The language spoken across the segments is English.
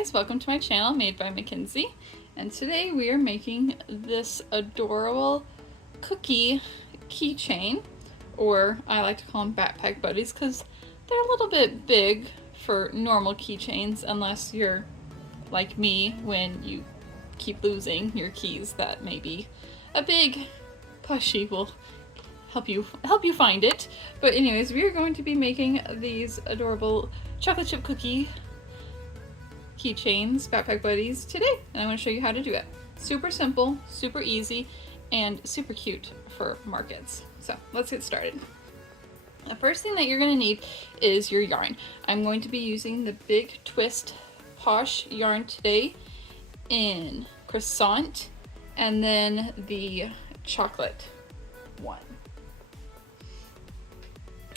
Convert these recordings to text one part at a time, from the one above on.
guys, welcome to my channel Made by Mackenzie, and today we are making this adorable cookie keychain, or I like to call them backpack buddies because they're a little bit big for normal keychains unless you're like me when you keep losing your keys. That maybe a big plushie will help you find it. But anyways, we are going to be making these adorable chocolate chip cookie keychains, backpack buddies today, and I'm going to show you how to do it. Super simple, super easy, and super cute for markets. So let's get started. The first thing that you're going to need is your yarn. I'm going to be using the Big Twist Posh yarn today in Croissant, and then the chocolate one.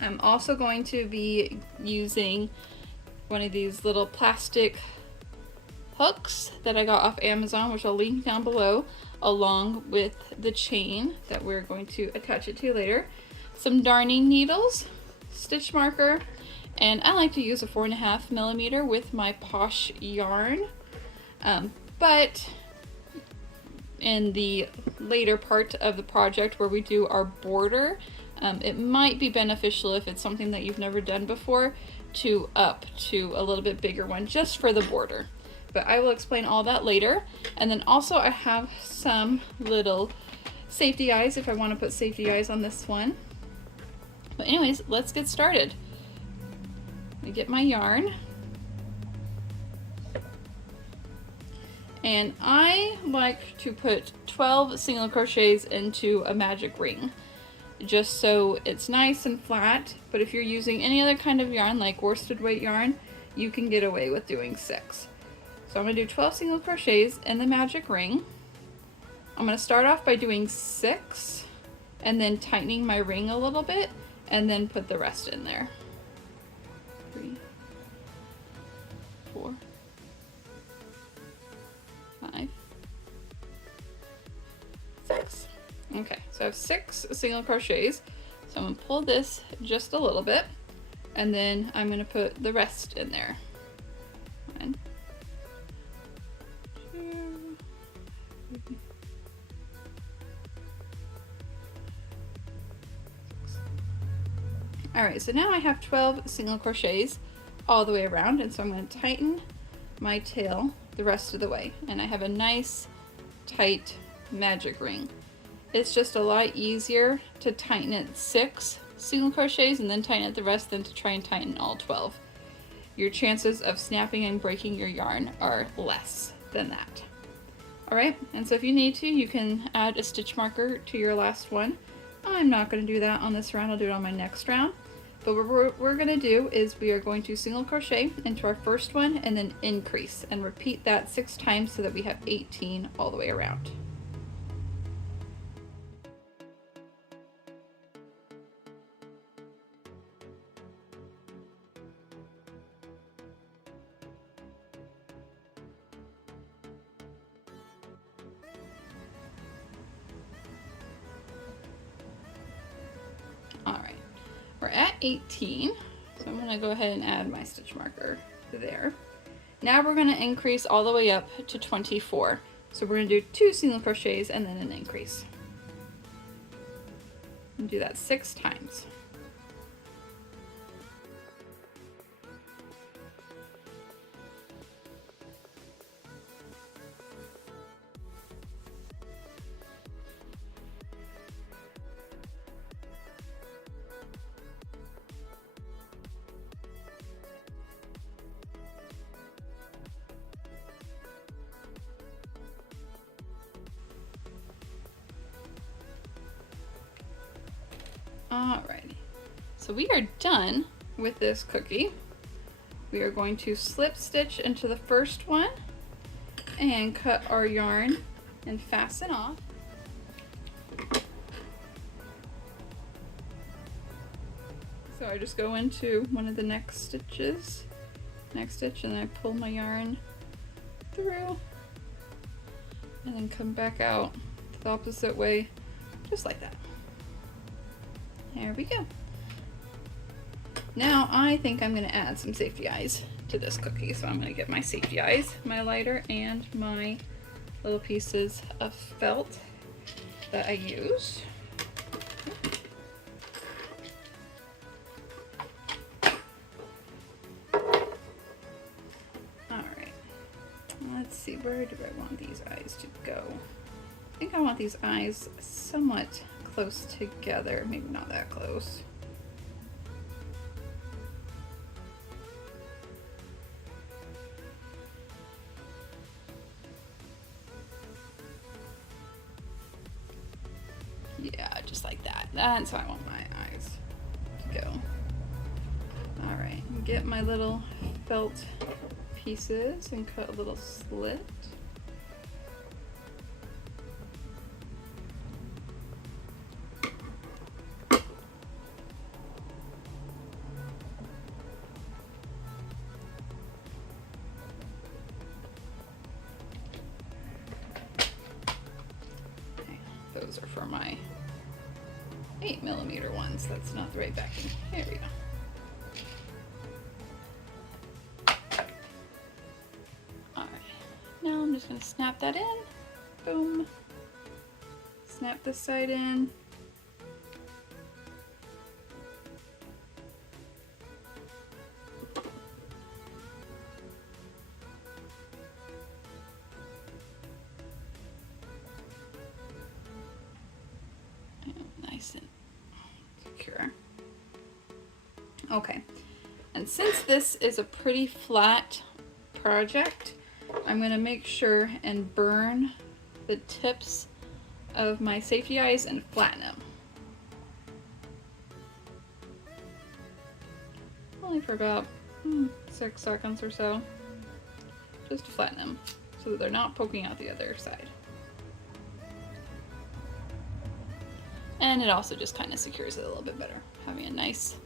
I'm also going to be using one of these little plastic hooks that I got off Amazon, which I'll link down below, along with the chain that we're going to attach it to later. Some darning needles, stitch marker, and I like to use a 4.5mm with my Posh yarn. But in the later part of the project where we do our border, it might be beneficial if it's something that you've never done before to up to a little bit bigger one just for the border. But I will explain all that later. And then also I have some little safety eyes if I want to put safety eyes on this one. But anyways, let's get started. Let me get my yarn. And I like to put 12 single crochets into a magic ring, just so it's nice and flat. But if you're using any other kind of yarn like worsted weight yarn, you can get away with doing 6. So I'm going to do 12 single crochets in the magic ring. I'm going to start off by doing 6 and then tightening my ring a little bit and then put the rest in there. 3, 4, 5, 6. Okay, so I have 6 single crochets. So I'm going to pull this just a little bit and then I'm going to put the rest in there. 1, 2, 3, 6. Alright, so now I have 12 single crochets all the way around, and so I'm going to tighten my tail the rest of the way, and I have a nice tight magic ring. It's just a lot easier to tighten it 6 single crochets and then tighten it the rest than to try and tighten all 12. Your chances of snapping and breaking your yarn are less than that. Alright, and so if you need to, you can add a stitch marker to your last one. I'm not going to do that on this round, I'll do it on my next round. But what we're going to do is we are going to single crochet into our first one and then increase and repeat that 6 times so that we have 18 all the way around. Alright, we're at 18, so I'm going to go ahead and add my stitch marker there. Now we're going to increase all the way up to 24. So we're going to do 2 single crochets and then an increase. And do that 6 times. Alrighty, so we are done with this cookie. We are going to slip stitch into the first one and cut our yarn and fasten off. So I just go into one of the next stitches, next stitch, and then I pull my yarn through and then come back out the opposite way, just like that. There we go. Now I think I'm going to add some safety eyes to this cookie. So I'm going to get my safety eyes, my lighter, and my little pieces of felt that I use. Alright, let's see, where do I want these eyes to go? I think I want these eyes somewhat close together, maybe not that close. Yeah, just like that. That's how I want my eyes to go. Alright, get my little felt pieces and cut a little slit. Those are for my 8mm ones. That's not the right backing. Here we go. Alright, now I'm just going to snap that in. Boom. Snap this side in. Nice and secure. Okay, and since this is a pretty flat project, I'm going to make sure and burn the tips of my safety eyes and flatten them. Only for about 6 seconds or so, just to flatten them so that they're not poking out the other side. And it also just kind of secures it a little bit better, having a nice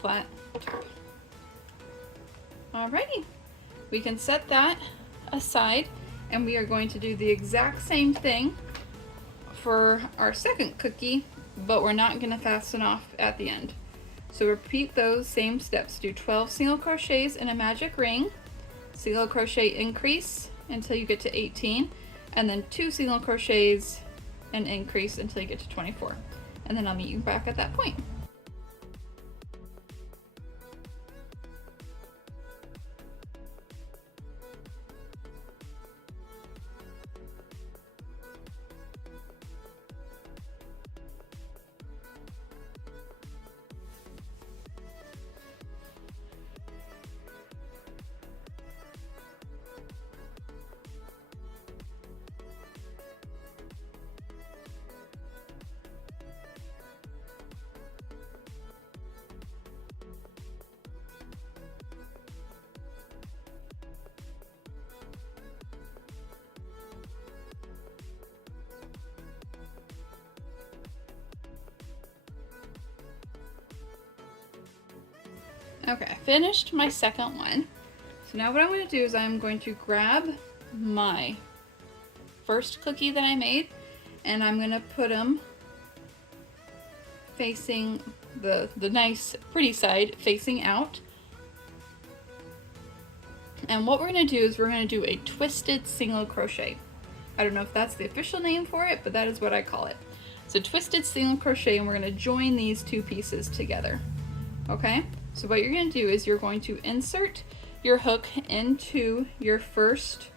flat top. Alrighty, we can set that aside, and we are going to do the exact same thing for our second cookie, but we're not going to fasten off at the end. So repeat those same steps. Do 12 single crochets in a magic ring, single crochet increase until you get to 18, and then 2 single crochets and increase until you get to 24. And then I'll meet you back at that point. Okay, I finished my second one. So now what I'm going to do is I'm going to grab my first cookie that I made, and I'm going to put them facing the nice pretty side facing out. And what we're going to do is we're going to do a twisted single crochet. I don't know if that's the official name for it, but that is what I call it. So twisted single crochet, and we're going to join these two pieces together. Okay? So what you're going to do is you're going to insert your hook into your first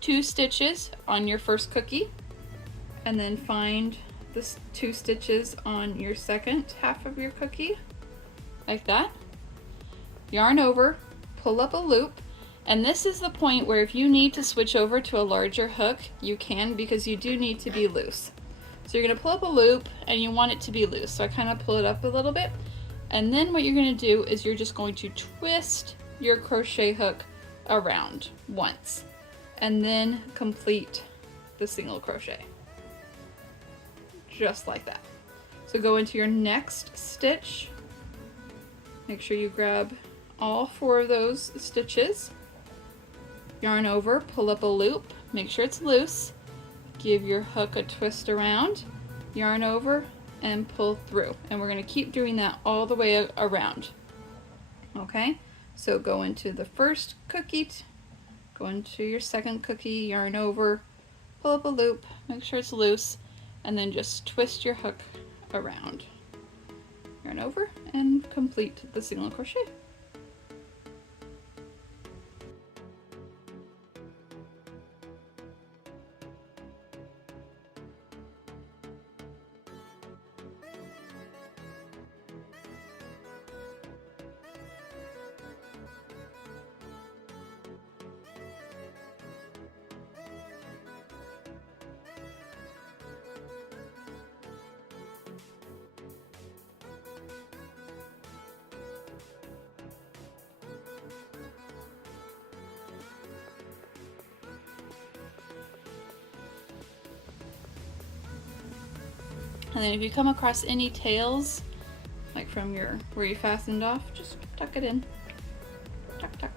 2 stitches on your first cookie, and then find the 2 stitches on your second half of your cookie, like that. Yarn over, pull up a loop, and this is the point where if you need to switch over to a larger hook, you can, because you do need to be loose. So you're going to pull up a loop and you want it to be loose. So I kind of pull it up a little bit. And then what you're going to do is you're just going to twist your crochet hook around once and then complete the single crochet. Just like that. So go into your next stitch. Make sure you grab all 4 of those stitches. Yarn over, pull up a loop, make sure it's loose. Give your hook a twist around, yarn over, and pull through. And we're going to keep doing that all the way around. Okay, So go into the first cookie, go into your second cookie, yarn over, pull up a loop, make sure it's loose, and then just twist your hook around. Yarn over and complete the single crochet. And then if you come across any tails, like from your where you fastened off, just tuck it in. Tuck, tuck.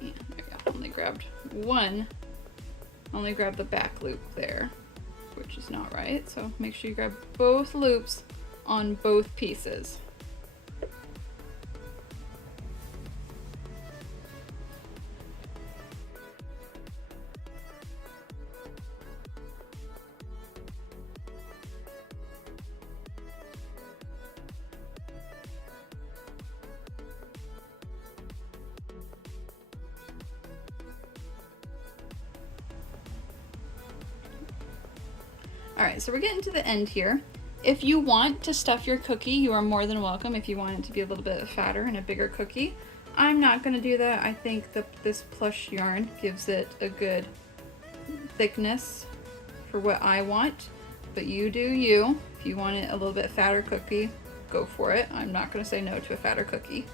Yeah, there you go. Only grabbed one. Only grabbed the back loop there, which is not right. So make sure you grab both loops on both pieces. Alright, so we're getting to the end here. If you want to stuff your cookie, you are more than welcome if you want it to be a little bit fatter and a bigger cookie. I'm not going to do that. I think that this plush yarn gives it a good thickness for what I want, but you do you. If you want it a little bit fatter cookie, go for it. I'm not going to say no to a fatter cookie.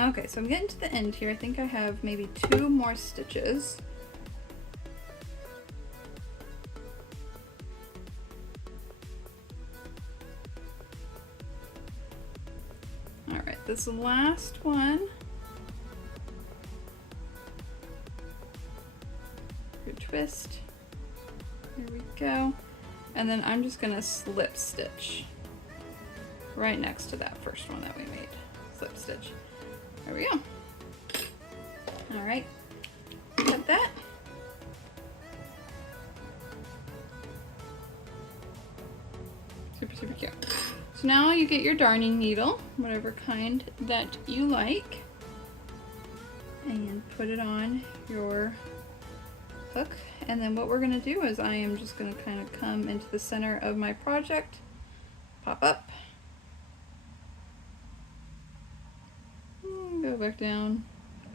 Okay, so I'm getting to the end here. I think I have maybe 2 more stitches. Alright, this last one. Good twist. Here we go. And then I'm just gonna slip stitch right next to that first one that we made. Slip stitch. There we go. All right, cut that. Super, super cute. So now you get your darning needle, whatever kind that you like, and put it on your hook. And then what we're gonna do is I am just gonna kind of come into the center of my project, pop up, go back down,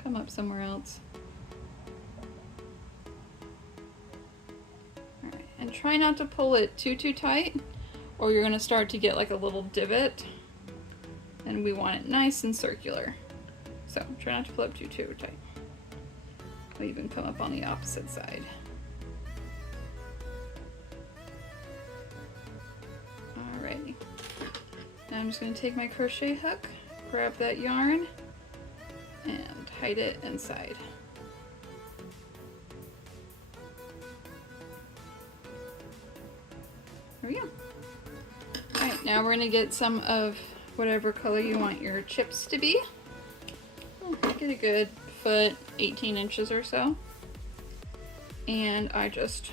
come up somewhere else. All right, and try not to pull it too tight, or you're gonna start to get like a little divot, and we want it nice and circular. So try not to pull up too tight. We'll even come up on the opposite side. Alrighty. Now I'm just gonna take my crochet hook, grab that yarn, and hide it inside. There we go. Alright, now we're going to get some of whatever color you want your chips to be. Get a good foot, 18 inches or so. And I just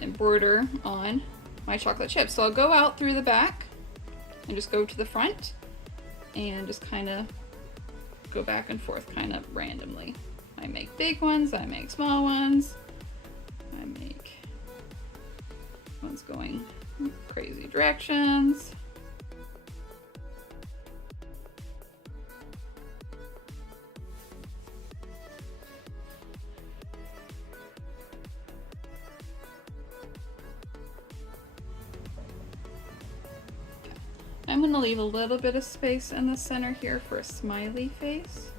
embroider on my chocolate chips. So I'll go out through the back and just go to the front and just kind of go back and forth kind of randomly. I make big ones, I make small ones, I make ones going crazy directions. I'm going to leave a little bit of space in the center here for a smiley face.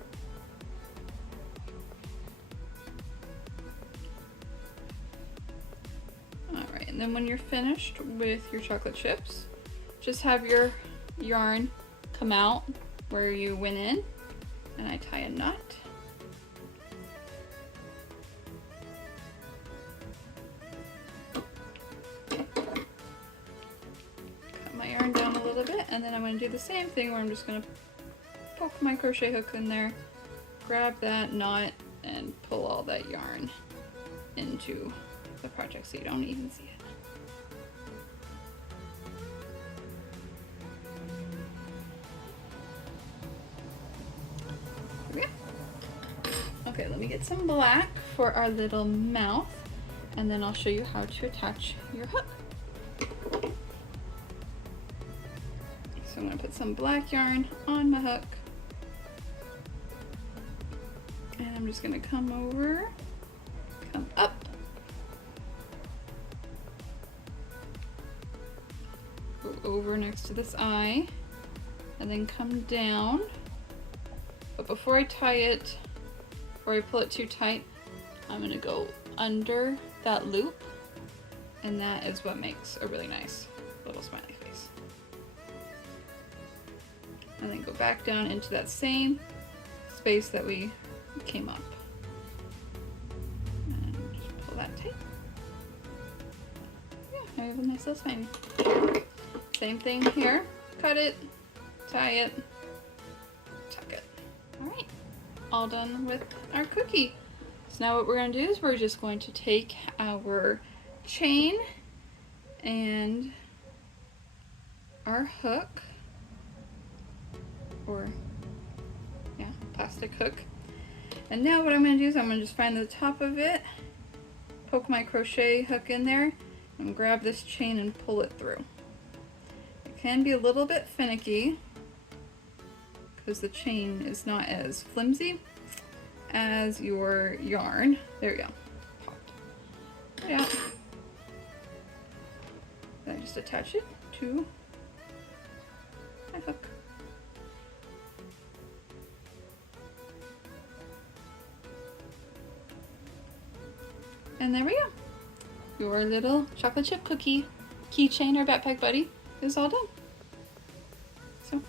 Alright, and then when you're finished with your chocolate chips, just have your yarn come out where you went in, and I tie a knot. And then I'm going to do the same thing where I'm just going to poke my crochet hook in there, grab that knot, and pull all that yarn into the project so you don't even see it. There we go. Okay, let me get some black for our little mouth, and then I'll show you how to attach your hook. So I'm going to put some black yarn on my hook, and I'm just going to come over, come up, go over next to this eye, and then come down. But before I tie it, before I pull it too tight, I'm going to go under that loop, and that is what makes a really nice little smiley face. And then go back down into that same space that we came up. And just pull that tight. Yeah, I have a nice little smiley. Same thing here. Cut it, tie it, tuck it. Alright, all done with our cookie. So now what we're going to do is we're just going to take our chain and our hook, or yeah, plastic hook. And now what I'm going to do is I'm going to just find the top of it, poke my crochet hook in there, and grab this chain and pull it through. It can be a little bit finicky because the chain is not as flimsy as your yarn. There we go. Popped. Yeah. Then I just attach it to my hook. And there we go. Your little chocolate chip cookie keychain or backpack buddy is all done. So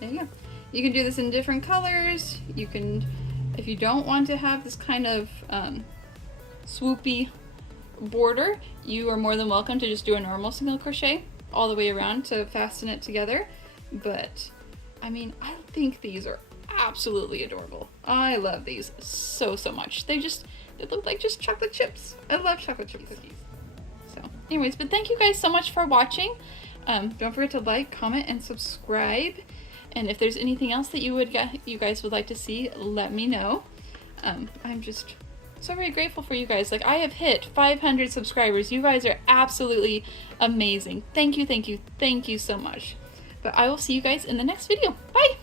there you go. You can do this in different colors. You can, if you don't want to have this kind of swoopy border, you are more than welcome to just do a normal single crochet all the way around to fasten it together. But I mean, I think these are absolutely adorable. I love these so much. They look like just chocolate chips. I love chocolate chip cookies. So anyways, but thank you guys so much for watching. Don't forget to like, comment, and subscribe. And if there's anything else that you guys would like to see, let me know. I'm just so very grateful for you guys. Like, I have hit 500 subscribers. You guys are absolutely amazing. Thank you so much. But I will see you guys in the next video. Bye!